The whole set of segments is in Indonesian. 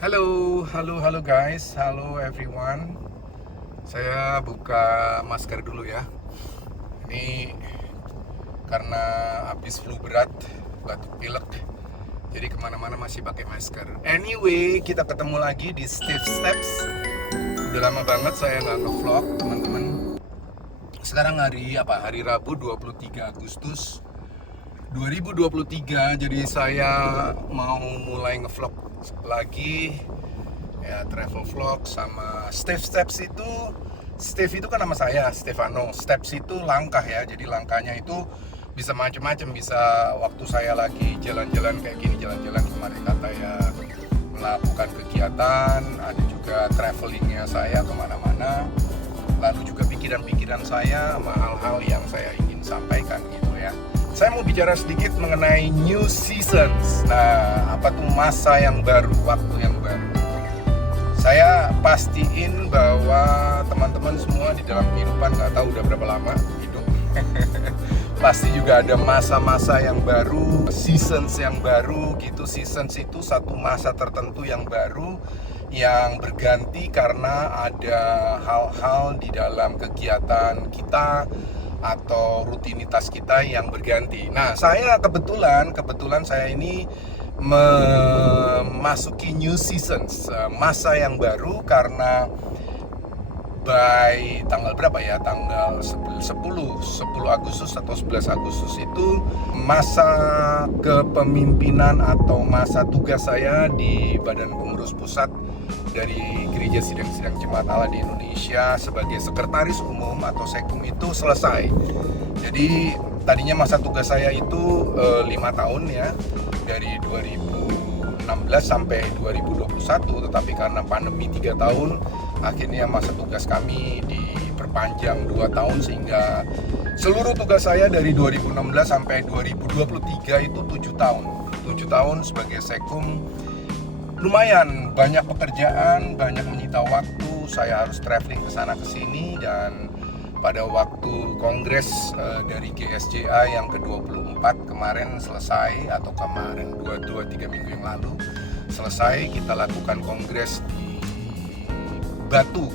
Halo guys, halo everyone. Saya buka masker dulu ya. Ini karena habis flu berat, batuk pilek, jadi kemana-mana masih pakai masker. Anyway, kita ketemu lagi di Steve Steps. Udah lama banget saya nggak nge-vlog, teman-teman. Sekarang hari apa? Hari Rabu 23 Agustus 2023. Jadi saya mau mulai nge-vlog lagi ya, travel vlog sama Steve Steps. Steve itu kan nama saya, Stefano. Steps itu langkah ya, jadi langkahnya itu bisa macam-macam. Bisa waktu saya lagi jalan-jalan kayak gini, jalan-jalan kemarin kata ya, melakukan kegiatan. Ada juga travelingnya saya kemana-mana, lalu juga pikiran-pikiran saya sama hal-hal yang saya ingin sampaikan gitu ya. Saya mau bicara sedikit mengenai new seasons. Nah, apa tuh masa yang baru, waktu yang baru. Saya pastiin bahwa teman-teman semua di dalam kehidupan, nggak tahu udah berapa lama hidup, pasti juga ada masa-masa yang baru, seasons yang baru gitu. Seasons itu satu masa tertentu yang baru, yang berganti karena ada hal-hal di dalam kegiatan kita atau rutinitas kita yang berganti. Nah, saya kebetulan saya ini memasuki new seasons, masa yang baru, karena by tanggal berapa ya? Tanggal 10 Agustus atau 11 Agustus itu masa kepemimpinan atau masa tugas saya di Badan Pengurus Pusat dari Gereja Sidang-Sidang Jemaat Allah di Indonesia sebagai Sekretaris Umum atau Sekum itu selesai. Jadi tadinya masa tugas saya itu 5 tahun ya, dari 2016 sampai 2021, tetapi karena pandemi 3 tahun, akhirnya masa tugas kami diperpanjang 2 tahun, sehingga seluruh tugas saya dari 2016 sampai 2023 itu 7 tahun. 7 tahun sebagai Sekum. Lumayan banyak pekerjaan, banyak menyita waktu. Saya harus traveling ke sana ke sini, dan pada waktu kongres dari GSJA yang ke-24 kemarin selesai, atau kemarin 2-3 minggu yang lalu selesai, kita lakukan kongres di Batu,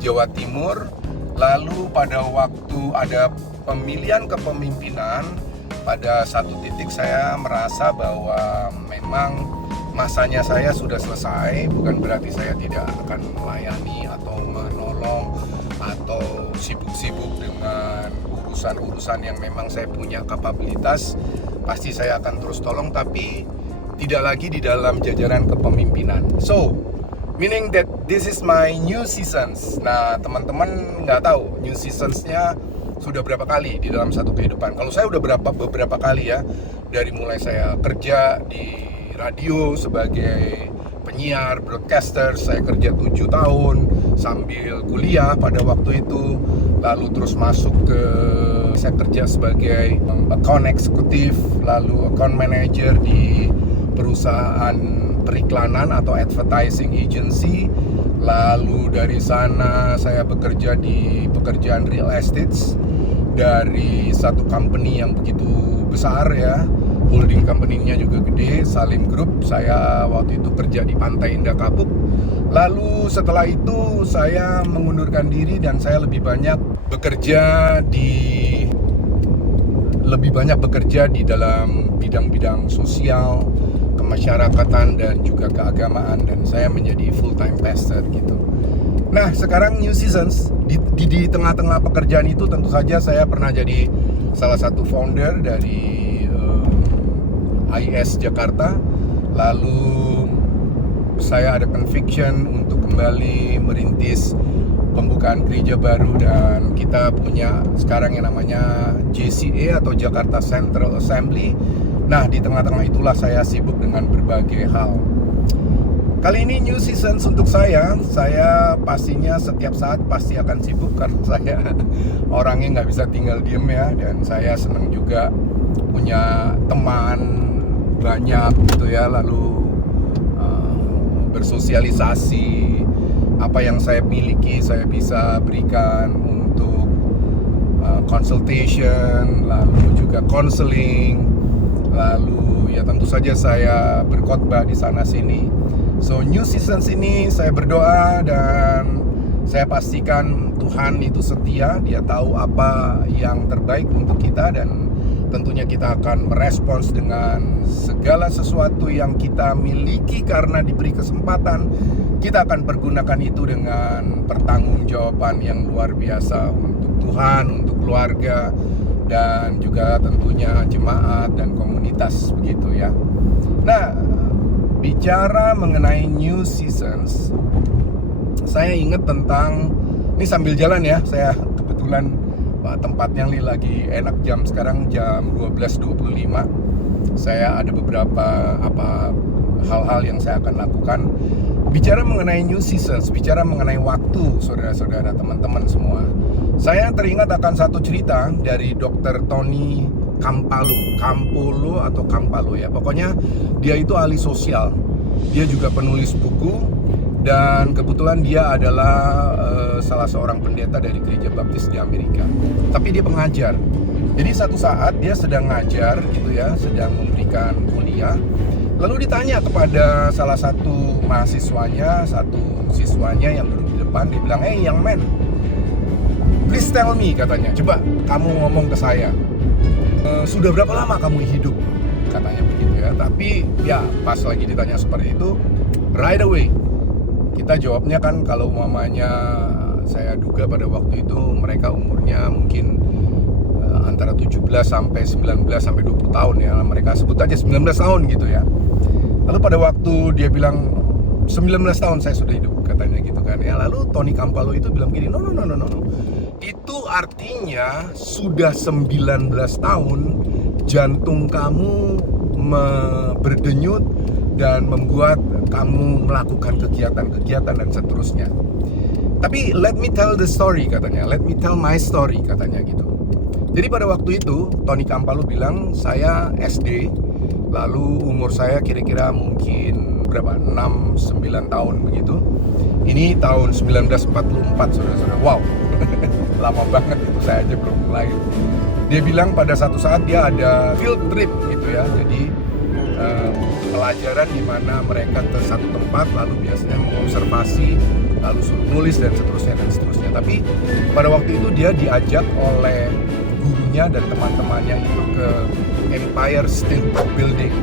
Jawa Timur. Lalu pada waktu ada pemilihan kepemimpinan, pada satu titik saya merasa bahwa memang masanya saya sudah selesai. Bukan berarti saya tidak akan melayani atau menolong atau sibuk-sibuk dengan urusan-urusan yang memang saya punya kapabilitas. Pasti saya akan terus tolong, tapi tidak lagi di dalam jajaran kepemimpinan. So, meaning that this is my new seasons. Nah, teman-teman nggak tahu new seasonsnya sudah berapa kali di dalam satu kehidupan. Kalau saya udah beberapa kali ya, dari mulai saya kerja di radio sebagai penyiar, broadcaster, saya kerja 7 tahun sambil kuliah pada waktu itu. Lalu terus masuk ke, saya kerja sebagai account eksekutif, lalu account manager di perusahaan periklanan atau advertising agency. Lalu dari sana saya bekerja di pekerjaan real estate dari satu company yang begitu besar ya, holding company-nya juga gede, Salim Group. Saya waktu itu kerja di Pantai Indah Kapuk. Lalu setelah itu saya mengundurkan diri, dan saya lebih banyak bekerja di dalam bidang-bidang sosial, kemasyarakatan, dan juga keagamaan, dan saya menjadi full-time pastor gitu. Nah, sekarang new seasons, di tengah-tengah pekerjaan itu tentu saja saya pernah jadi salah satu founder dari IS Jakarta. Lalu saya ada conviction untuk kembali merintis pembukaan gereja baru, dan kita punya sekarang yang namanya JCA atau Jakarta Central Assembly. Nah, di tengah-tengah itulah saya sibuk dengan berbagai hal. Kali ini new seasons untuk saya pastinya setiap saat pasti akan sibuk, karena saya orangnya nggak bisa tinggal diem ya, dan saya senang juga punya teman banyak gitu ya, lalu bersosialisasi. Apa yang saya miliki saya bisa berikan untuk consultation, lalu juga counseling, lalu ya tentu saja saya berkhotbah di sana sini. So new seasons ini saya berdoa dan saya pastikan Tuhan itu setia, Dia tahu apa yang terbaik untuk kita, dan tentunya kita akan merespons dengan segala sesuatu yang kita miliki karena diberi kesempatan. Kita akan pergunakan itu dengan pertanggungjawaban yang luar biasa untuk Tuhan, untuk keluarga, dan juga tentunya jemaat dan komunitas begitu ya. Nah, bicara mengenai new seasons, saya ingat tentang, ini sambil jalan ya, saya kebetulan tempatnya lagi enak, sekarang jam 12.25. Saya ada beberapa hal-hal yang saya akan lakukan. Bicara mengenai new seasons, bicara mengenai waktu, saudara-saudara, teman-teman semua. Saya teringat akan satu cerita dari Dr. Tony Campolo atau Campolo ya. Pokoknya dia itu ahli sosial. Dia juga penulis buku, dan kebetulan dia adalah salah seorang pendeta dari gereja baptis di Amerika. Tapi dia pengajar. Jadi satu saat dia sedang ngajar gitu ya, sedang memberikan kuliah. Lalu ditanya kepada salah satu mahasiswanya, satu siswanya yang duduk di depan, dia bilang, "Hey young man, please tell me," katanya, "coba kamu ngomong ke saya, sudah berapa lama kamu hidup?" Katanya begitu ya. Tapi ya pas lagi ditanya seperti itu, right away kita jawabnya kan, kalau umpamanya saya duga pada waktu itu mereka umurnya mungkin antara 17 sampai 19 sampai 20 tahun ya. Mereka sebut aja 19 tahun gitu ya. Lalu pada waktu dia bilang 19 tahun saya sudah hidup, katanya gitu kan ya. Lalu Tony Campolo itu bilang gini, no. Itu artinya sudah 19 tahun jantung kamu berdenyut dan membuat kamu melakukan kegiatan-kegiatan dan seterusnya. Tapi let me tell the story, katanya. Let me tell my story, katanya gitu. Jadi pada waktu itu Tony Campolo bilang, saya SD, lalu umur saya kira-kira mungkin berapa? 6-9 tahun begitu. Ini tahun 1944, saudara-saudara. Wow, lama banget itu, saya aja belum lahir. Dia bilang pada satu saat dia ada field trip gitu ya. Jadi pelajaran di mana mereka ke satu tempat, lalu biasanya mengobservasi, lalu suruh nulis dan seterusnya. Tapi pada waktu itu dia diajak oleh gurunya dan teman-temannya itu ke Empire State Building.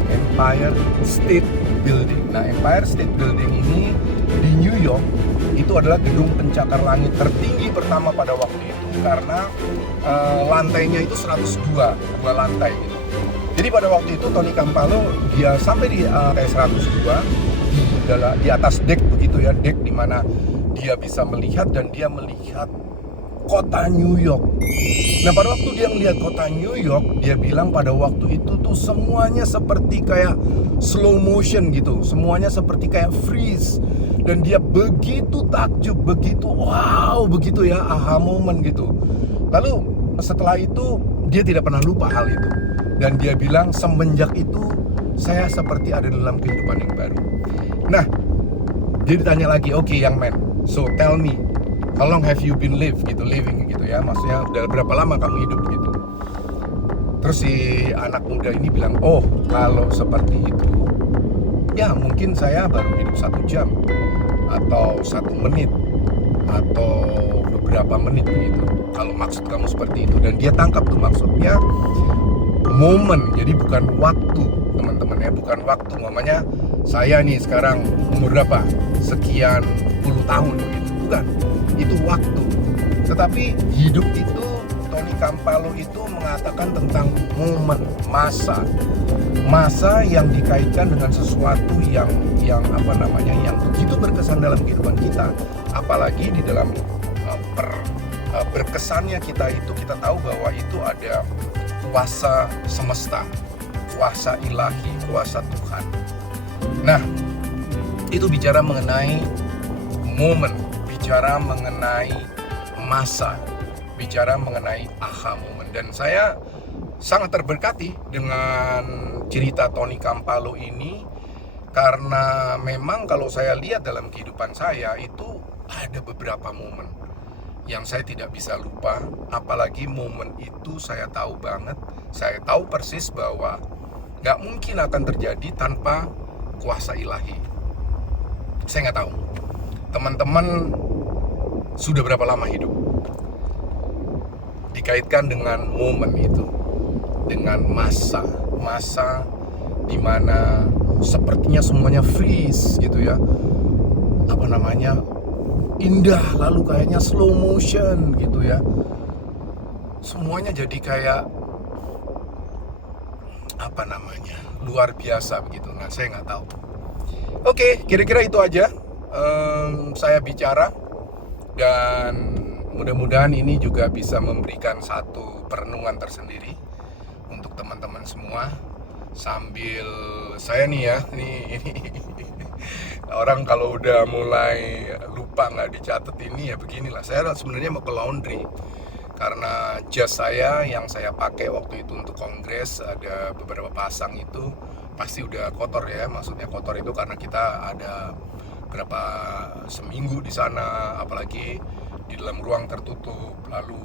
Nah, Empire State Building ini di New York itu adalah gedung pencakar langit tertinggi pertama pada waktu itu, karena lantainya itu 102 lantai gitu. Jadi pada waktu itu Tony Campolo dia sampai di lantai 102 di atas deck begitu ya, deck di mana dia bisa melihat, dan dia melihat kota New York. Nah, pada waktu dia melihat kota New York, dia bilang pada waktu itu tuh semuanya seperti kayak slow motion gitu, semuanya seperti kayak freeze, dan dia begitu takjub, begitu wow, begitu ya, aha moment gitu. Lalu setelah itu dia tidak pernah lupa hal itu, dan dia bilang semenjak itu saya seperti ada dalam kehidupan yang baru. Nah, dia ditanya lagi, "Okay, young man, so tell me, how long have you been living gitu ya, maksudnya udah berapa lama kamu hidup gitu." Terus si anak muda ini bilang, "Oh, kalau seperti itu ya mungkin saya baru hidup 1 jam atau 1 menit atau beberapa menit begitu, kalau maksud kamu seperti itu." Dan dia tangkap tuh maksudnya momen, jadi bukan waktu, teman-teman ya, bukan waktu. Namanya saya nih sekarang umur berapa, sekian puluh tahun gitu, bukan, itu waktu. Tetapi hidup itu, Tony Campolo itu mengatakan tentang momen, masa yang dikaitkan dengan sesuatu yang begitu berkesan dalam kehidupan kita. Apalagi di dalam berkesannya kita itu, kita tahu bahwa itu ada kuasa semesta, kuasa ilahi, kuasa Tuhan. Nah, itu bicara mengenai momen, bicara mengenai masa, bicara mengenai aha moment. Dan saya sangat terberkati dengan cerita Tony Campolo ini, karena memang kalau saya lihat dalam kehidupan saya itu ada beberapa momen yang saya tidak bisa lupa. Apalagi momen itu saya tahu banget, saya tahu persis bahwa gak mungkin akan terjadi tanpa kuasa ilahi. Saya nggak tahu teman-teman sudah berapa lama hidup. Dikaitkan dengan momen itu, dengan masa dimana sepertinya semuanya freeze gitu ya, apa namanya, indah, lalu kayaknya slow motion gitu ya, semuanya jadi kayak apa namanya, luar biasa begitu. Nah, saya nggak tahu. Oke, kira-kira itu aja saya bicara, dan mudah-mudahan ini juga bisa memberikan satu perenungan tersendiri untuk teman-teman semua. Sambil saya nih ya, ini orang kalau udah mulai lupa nggak dicatat ini ya beginilah. Saya sebenarnya mau ke laundry karena jas saya yang saya pakai waktu itu untuk kongres, ada beberapa pasang itu pasti udah kotor ya. Maksudnya kotor itu karena kita ada berapa seminggu di sana, apalagi di dalam ruang tertutup, lalu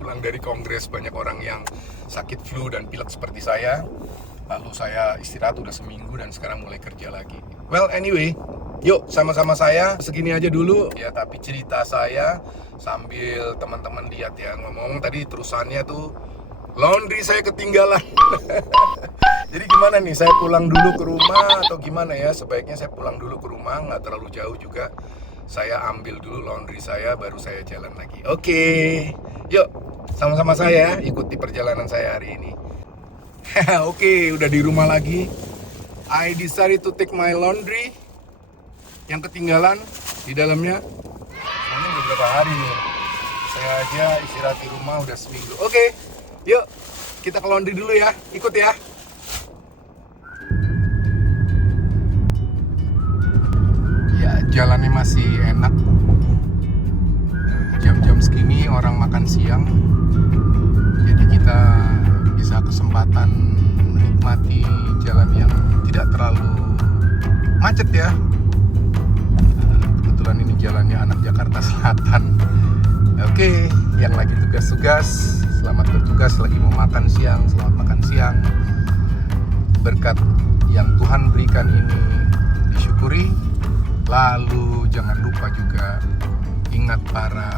pulang dari kongres banyak orang yang sakit flu dan pilek seperti saya. Lalu saya istirahat udah seminggu dan sekarang mulai kerja lagi. Well, anyway, yuk sama-sama saya segini aja dulu ya, tapi cerita saya sambil teman-teman lihat ya. Ngomong tadi terusannya tuh laundry saya ketinggalan. Jadi gimana nih, saya pulang dulu ke rumah atau gimana ya? Sebaiknya saya pulang dulu ke rumah, nggak terlalu jauh juga. Saya ambil dulu laundry saya, baru saya jalan lagi. Oke, yuk sama-sama saya ikuti perjalanan saya hari ini. Oke, udah di rumah lagi. I decided to take my laundry yang ketinggalan di dalamnya. Ini udah berapa hari nih? Saya aja istirahat di rumah udah seminggu. Oke, yuk kita ke laundry dulu ya. Ikut ya. Ya, jalannya masih enak. Jam-jam segini orang makan siang. Jadi kita bisa kesempatan menikmati jalan yang tidak terlalu macet ya. Kebetulan ini jalannya anak Jakarta Selatan. Oke, yang lagi tugas-tugas, selamat bertugas. Lagi mau makan siang, selamat makan siang. Berkat yang Tuhan berikan ini disyukuri. Lalu jangan lupa juga ingat para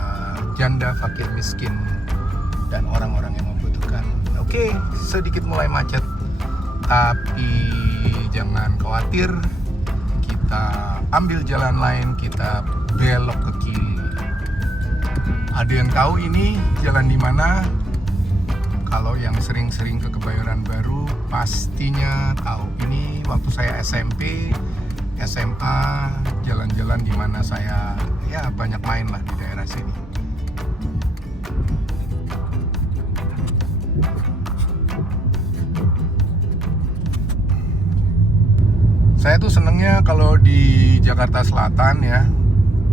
janda, fakir, miskin, dan orang-orang yang membutuhkan. Oke, sedikit mulai macet, tapi jangan khawatir. Kita ambil jalan lain, kita belok ke kiri. Ada yang tahu ini jalan di mana? Kalau yang sering-sering ke Kebayoran Baru pastinya tahu. Ini waktu saya SMP, SMA, jalan-jalan di mana saya ya banyak main lah di daerah sini. Saya tuh senengnya kalau di Jakarta Selatan ya,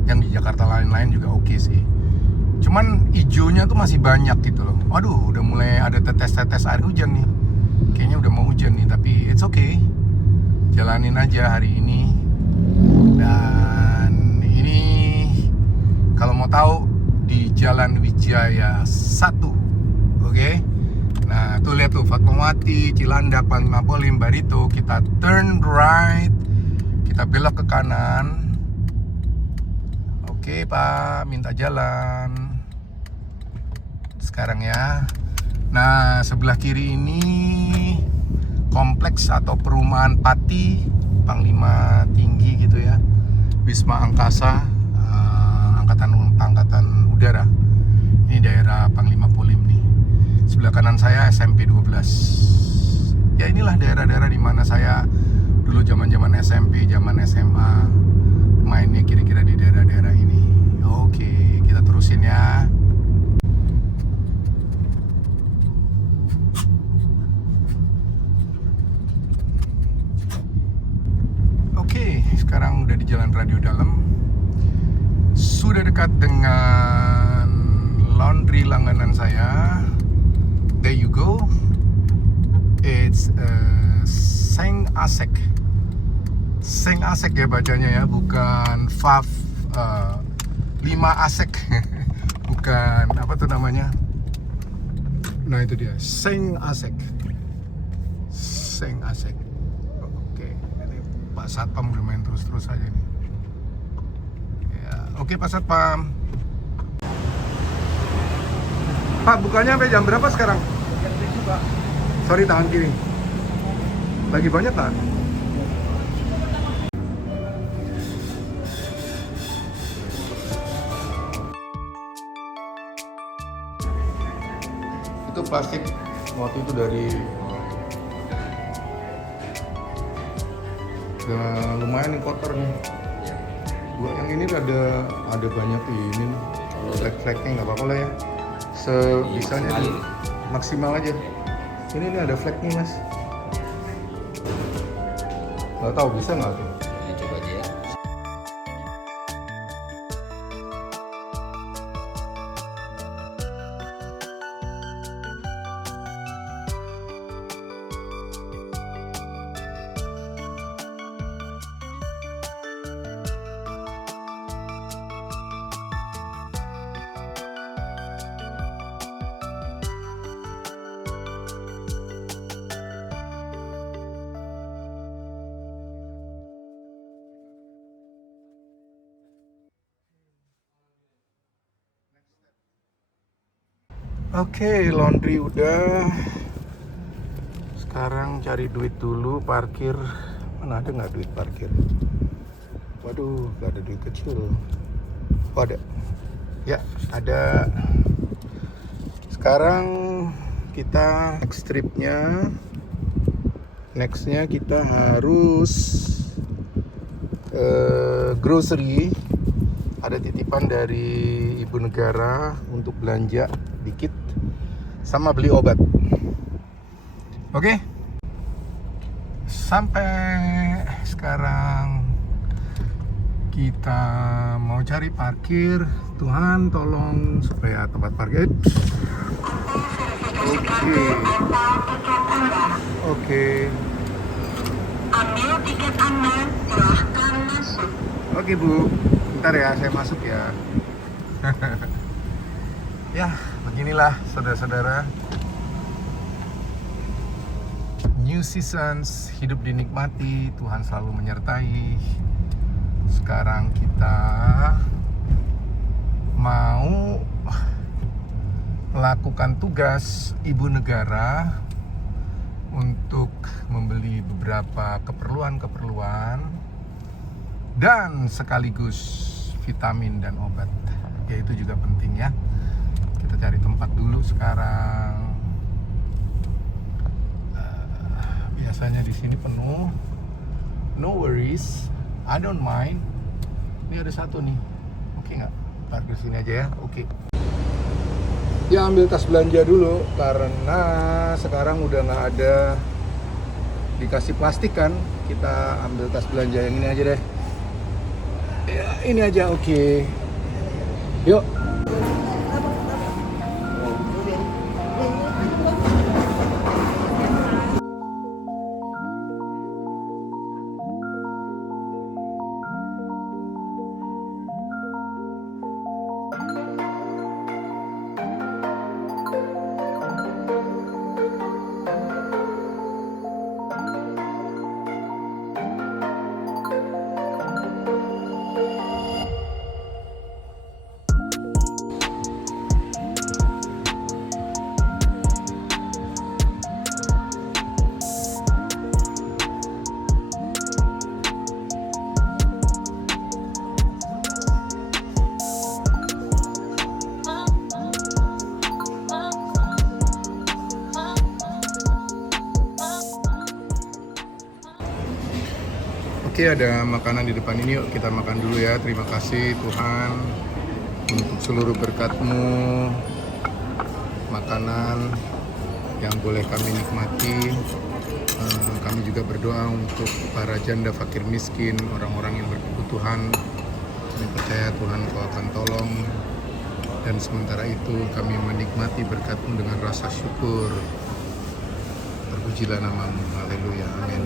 yang di Jakarta lain-lain juga oke sih. Cuman hijaunya tuh masih banyak gitu loh. Waduh, udah mulai ada tetes-tetes air hujan nih. Kayaknya udah mau hujan nih, tapi it's okay. Jalanin aja hari ini. Dan ini kalau mau tahu di Jalan Wijaya 1. Oke? Nah, tuh lihat tuh Fatmawati, Cilandak, Panglima Polim, Barito. Kita turn right, kita belok ke kanan. Oke Pak, minta jalan sekarang ya. Nah, sebelah kiri ini kompleks atau perumahan Pati, Panglima Tinggi gitu ya, Wisma Angkasa, angkatan udara. Ini daerah Panglima Polim nih. Sebelah kanan saya SMP 12. Ya inilah daerah-daerah di mana saya dulu zaman-zaman SMP, zaman SMA mainnya kira-kira di daerah-daerah ini. Oke, kita terusin ya. Oke, sekarang udah di Jalan Radio Dalam. Sudah dekat dengan laundry langganan saya. There you go. It's Seng Asek. Seng Asek ya bacanya ya, bukan Fav 5 Asek. Bukan apa tuh namanya. Nah itu dia, Seng Asek. Seng Asek. Oke, ini Pak Satpam udah main terus-terus aja nih. Oke Pak Satpam. Pak, bukanya sampai jam berapa sekarang? Jam 7, Pak. Sorry, tangan kiri. Lagi banyak Pak? Itu plastik waktu itu dari lumayan nih kotor nih. Gua yang ini ada banyak ini. Kalau flek-fleknya nggak apa-apa lah ya. Sebisanya maksimal aja. Ini ada fleknya Mas. Nggak tahu bisa nggak tuh? Ya, coba aja ya. Oke, laundry udah. Sekarang cari duit dulu, parkir. Mana ada nggak duit parkir? Waduh, nggak ada duit kecil. Oh, ada. Ya, ada. Sekarang kita next tripnya. Nextnya kita harus grocery. Ada titipan dari ibu negara untuk belanja dikit sama beli obat. Oke. Sampai sekarang kita mau cari parkir. Tuhan tolong supaya tempat parkir. Oke. Ambil tiket Anda, silahkan masuk. Oke Bu, bentar ya, saya masuk ya. Ya, beginilah saudara-saudara. New seasons, hidup dinikmati, Tuhan selalu menyertai. Sekarang kita mau melakukan tugas ibu negara untuk membeli beberapa keperluan dan sekaligus vitamin dan obat. Ya, itu juga penting ya. Kita cari tempat dulu sekarang. Biasanya di sini penuh. No worries, I don't mind. Ini ada satu nih. Oke nggak? Parkir sini aja ya. Oke. Ya, ambil tas belanja dulu karena sekarang udah nggak ada dikasih plastik kan. Kita ambil tas belanja yang ini aja deh. Ya, ini aja. Oke. Yuk. Oke, ada makanan di depan ini, yuk kita makan dulu ya. Terima kasih Tuhan untuk seluruh berkat-Mu, makanan yang boleh kami nikmati. Kami juga berdoa untuk para janda fakir miskin, orang-orang yang berkebutuhan. Kami percaya Tuhan Kau akan tolong. Dan sementara itu kami menikmati berkat-Mu dengan rasa syukur. Terpujilah nama-Mu, haleluya, amin.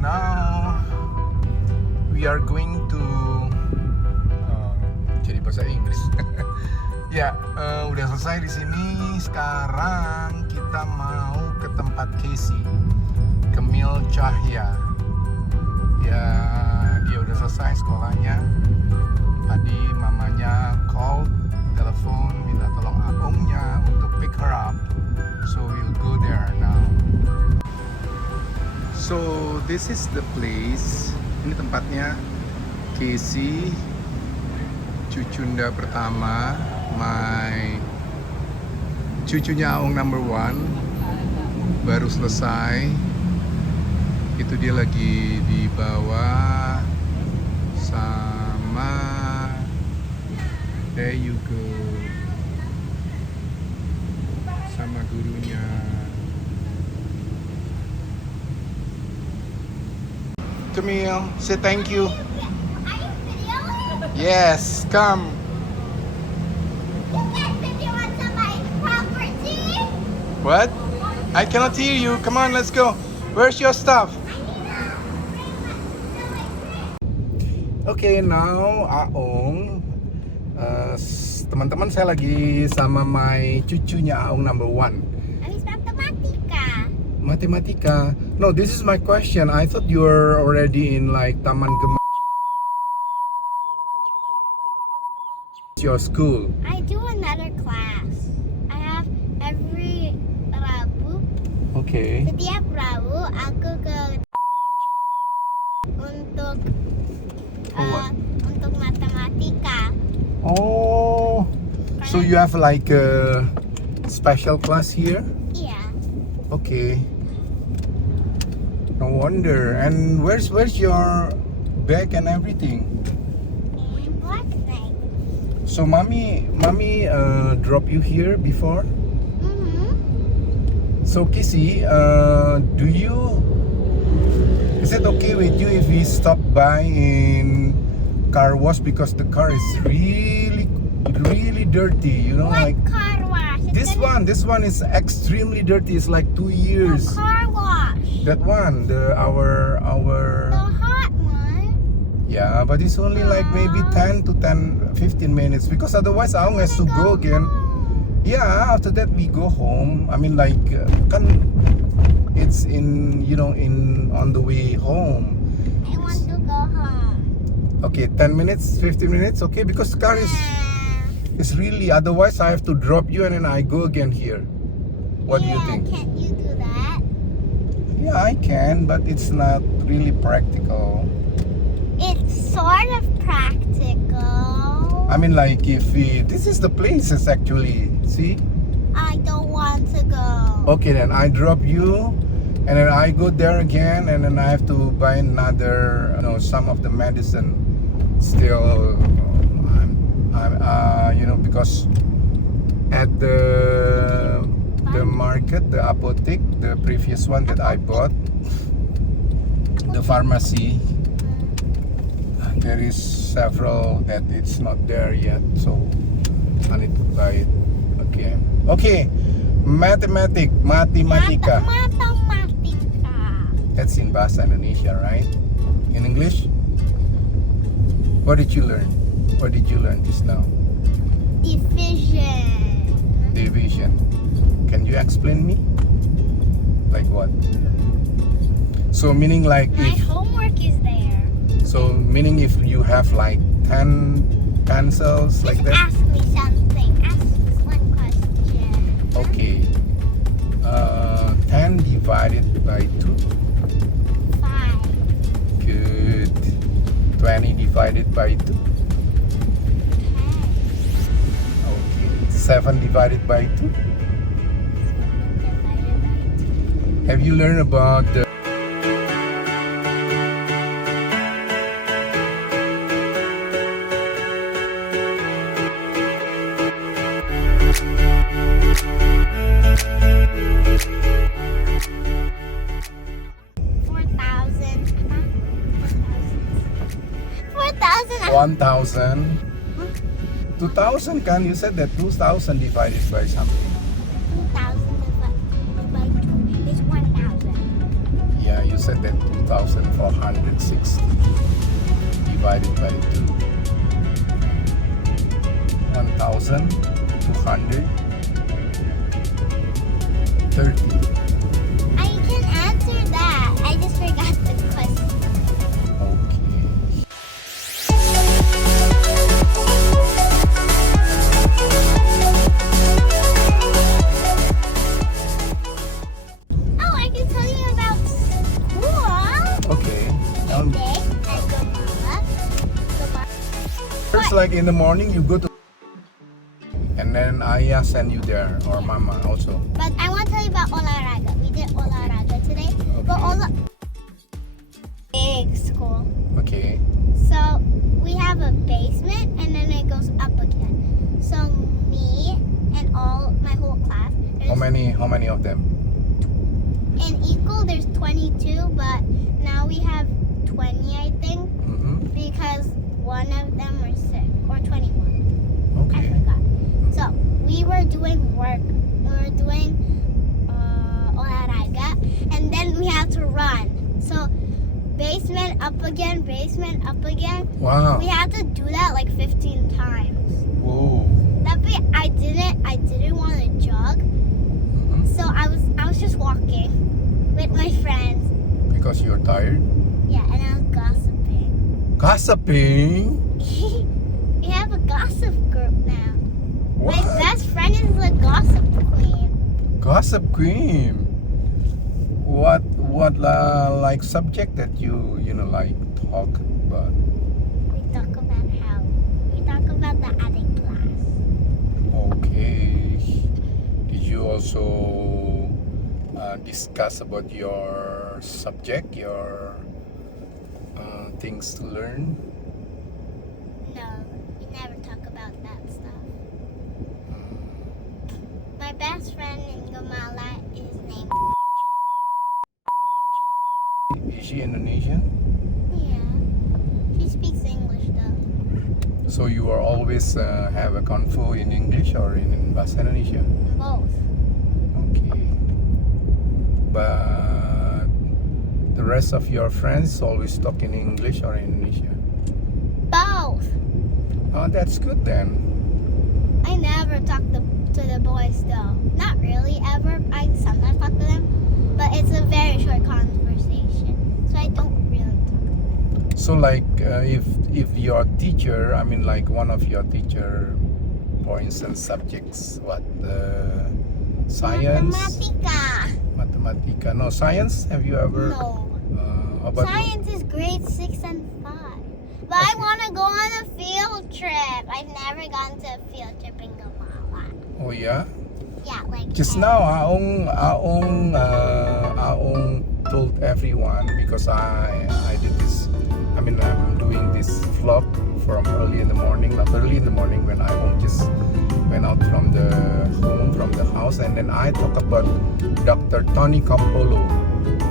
now we are going to jadi bahasa Inggris. Ya, udah selesai di sini. Sekarang kita mau ke tempat Casey, Kemil Cahya. Ya, dia udah selesai sekolahnya. Tadi mamanya call, telepon, minta tolong abangnya untuk pick her up. So we'll go there now. So this is the place. Ini tempatnya Casey, cucunda pertama, cucunya Aung number 1 baru selesai. Itu dia lagi dibawa sama, there you go, sama gurunya. Camille, say thank you. Yes, come. What? I cannot hear you. Come on, let's go. Where's your stuff? Okay, now Aung. Teman-teman, saya lagi sama my cucunya Aung number 1. Habis matematika. Matematika. No, this is my question. I thought you were already in like Taman Gema. Your school. I do another class. I have every Rabu. Okay. Setiap Rabu aku ke untuk what? untuk matematika. Oh. So you have like a special class here? Iya. Okay. No wonder. And where's your bag and everything? And black thing. So mommy drop you here before? Mm-hmm. So Kissy, is it okay with you if we stop by in car wash, because the car is really dirty, you know, What like car wash? this one is extremely dirty. It's like 2 No, years. car wash. That one, our The hot one. yeah, but it's only like maybe 10 to 15 minutes, because otherwise Aung has to go again. Yeah, after that we go home. I mean, like, it's in on the way home. I want to go home. Okay, 10 minutes, 15 minutes, okay? Because the car is really, otherwise I have to drop you and then I go again here. What do you think? Can't you do that? Yeah, I can, but it's not really practical. It's sort of practical. I mean, like, this is the places actually, see? I don't want to go. Okay, then I drop you, and then I go there again, and then I have to buy another, some of the medicine. Still, I'm because at the market, the apotheke, the previous one that I bought, the pharmacy, there is several that it's not there yet, so I need to buy it again. Okay, matematika. Matematika. That's in Bahasa Indonesia, right? In English? What did you learn? What did you learn just now? Division. Division. Can you explain me? Like what? So meaning like My homework is there. meaning if you have like 10 pencils like Just that. ask me something. Ask one question. Okay. 10 divided by 2. 5. Good. 20 divided by 2. 10. Okay. 7 divided by 2. Divided by 2. Have you learned about the $4,000. 1,000? 2,000 kan? You said that 2,000 divided by something. 2,000 divided by 2 is 1,000. Yeah, you said said that 2,460 divided by 2. 1,230. I can answer that. I just forgot the question. Okay. Oh, I can tell you about school. Okay. Today, I go Mama. First, like in the morning, you go to, and then Ayah send you there, or Mama also. But I want to tell you about olahraga. We did olahraga today. But big school. Okay. So we have a basement and then it goes up again. So me and my whole class. How many of them? In equal, there's 22, but now we have 20, I think, Mm-hmm. because one of them were sick, or 21. I Okay. forgot. So we were doing work. We were doing olahraga, and then we had to run. So basement up again, basement up again. Wow. We had to do that like 15 times. Whoa. That way I didn't want to jog, Mhm. so I was just walking with my friends. Because you're tired. Yeah, and I was gossiping. Gossiping. We have a gossip group now. What? My best friend is the gossip queen. Gossip queen. What like subject that you like talk about? We talk about the attic class. Okay. Did you also discuss about your subject, your things to learn? No, we never talk about that stuff. My best friend in Gamala is named. Is she Indonesian? Yeah. She speaks English though. So you are always have a convo in English or in Bahasa Indonesia? Both. Okay. But the rest of your friends always talk in English or in Indonesia? Both. Oh, that's good then. I never talk to the boys though. Not really ever. I sometimes talk to them, but it's a very short conversation, so I don't really talk. So like if your teacher, I mean like one of your teacher, for instance, subjects, what, science? Matematika. No, science? Have you ever? No. How about Science is grade 6 and 5. But I want to go on a field trip. I've never gone to a field trip in Gamala. Oh yeah. Yeah, like Just now, Aong told everyone because I did this. I mean, I'm doing this vlog from early in the morning. Not early in the morning when I just went out from the house, and then I talk about Dr. Tony Campolo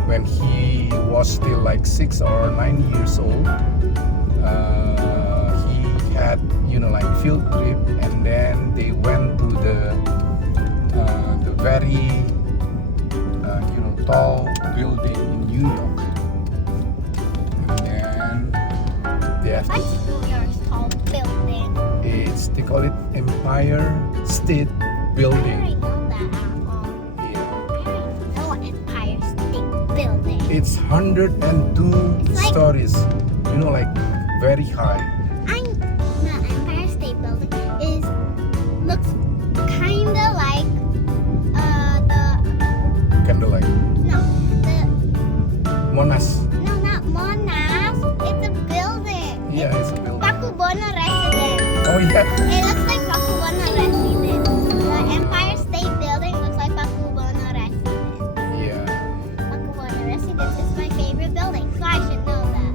when he was still like 6 or 9 years old. He had like field trip, and then they went to the very tall building in New York, and then they have I school yours tall building. they call it Empire State I Building. already know that at all. Yeah. I already know Empire State Building. It's 102 It's like- stories, like very high. The Empire State Building looks kinda like Candlelight. Monas. not Monas. It's a building. Yeah, it's a building. Pakubona Residence. Oh yeah. It looks like Pakubona Residence. The Empire State Building looks like Pakubona Residence. Yeah. Pakubona Residence is my favorite building, so I should know that.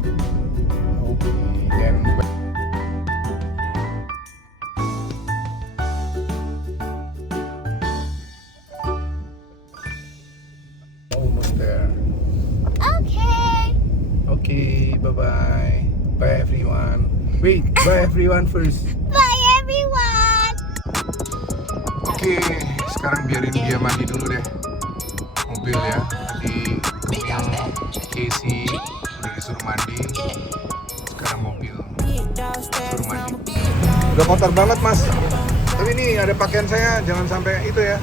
Okay. And almost there. Okay. Okay, bye-bye. Bye everyone. Wait, bye everyone first. Bye everyone. Oke, sekarang biarin dia mandi dulu deh. Mobil ya. Nanti Casey udah disuruh mandi. Sekarang mobil suruh mandi. Udah kotor banget mas. Tapi ini ada pakaian saya, jangan sampai itu ya.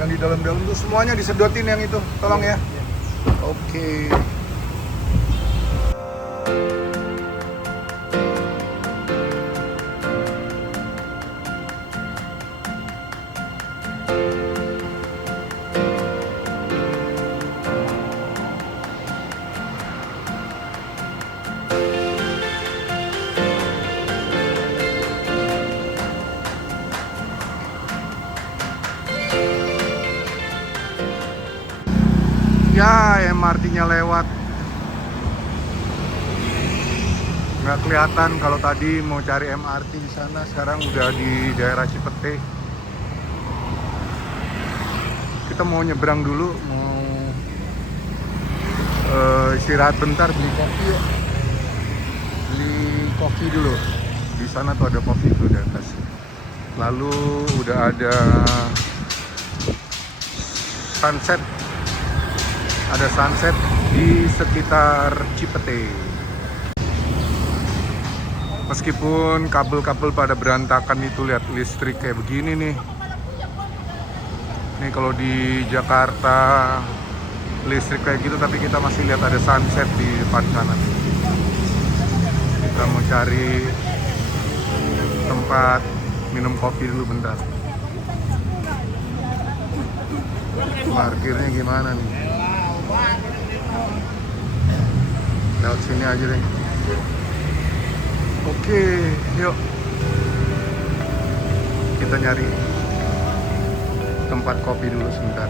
Yang di dalam-dalam tuh semuanya disedotin yang itu, tolong ya. Oke. Ya, MRT-nya lewat. Nggak kelihatan kalau tadi mau cari MRT di sana, sekarang udah di daerah Cipete. Kita mau nyebrang dulu, mau istirahat bentar, beli kopi yuk. Beli kopi dulu. Di sana tuh ada kopi tuh di atas. Lalu udah ada sunset. Ada sunset di sekitar Cipete. Meskipun kabel-kabel pada berantakan itu, lihat listrik kayak begini nih. Nih kalau di Jakarta listrik kayak gitu, tapi kita masih lihat ada sunset di depan kanan. Kita mau cari tempat minum kopi dulu bentar. Parkirnya gimana nih? Lewat sini aja deh. Oke, yuk. Kita nyari tempat kopi dulu sebentar.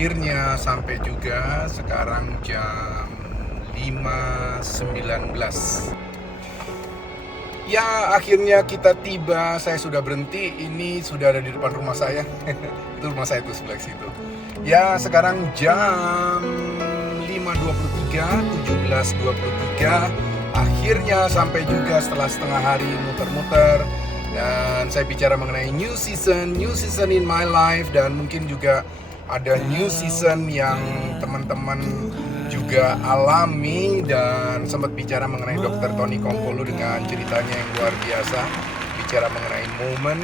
Akhirnya sampai juga, sekarang jam 5.19. Ya, akhirnya kita tiba. Saya sudah berhenti. Ini sudah ada di depan rumah saya. Itu rumah saya tuh sebelah situ. Ya, sekarang jam 5.23, 17.23. Akhirnya sampai juga setelah setengah hari muter-muter. Dan saya bicara mengenai new season in my life, dan mungkin juga ada new season yang teman-teman juga alami, dan sempat bicara mengenai Dr. Tony Kompolo dengan ceritanya yang luar biasa, bicara mengenai momen,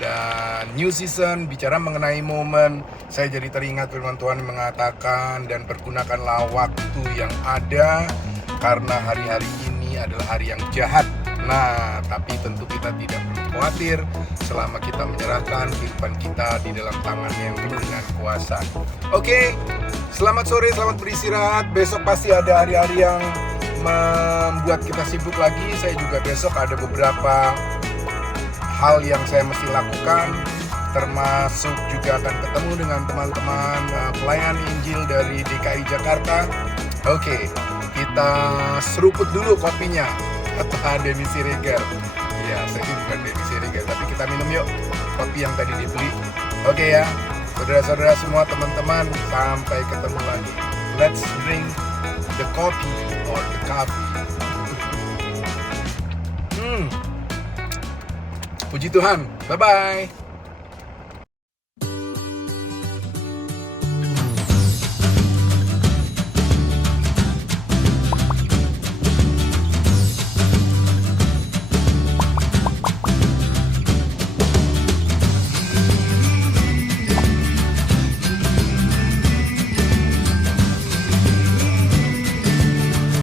dan new season bicara mengenai momen. Saya jadi teringat firman Tuhan mengatakan, dan pergunakanlah waktu yang ada karena hari-hari ini adalah hari yang jahat. Nah, tapi tentu kita tidak perlu khawatir selama kita menyerahkan kehidupan kita di dalam tangan yang penuh dengan kuasa. Oke, selamat sore, selamat beristirahat. Besok pasti ada hari-hari yang membuat kita sibuk lagi. Saya juga besok ada beberapa hal yang saya mesti lakukan, termasuk juga akan ketemu dengan teman-teman pelayan Injil dari DKI Jakarta. Oke, kita seruput dulu kopinya. Denny Siregar. Ya, saya sih bukan Denny Siregar, tapi kita minum yuk kopi yang tadi dibeli. Oke ya, saudara-saudara semua, teman-teman, sampai ketemu lagi. Let's drink the coffee or the coffee. Puji Tuhan. Bye-bye.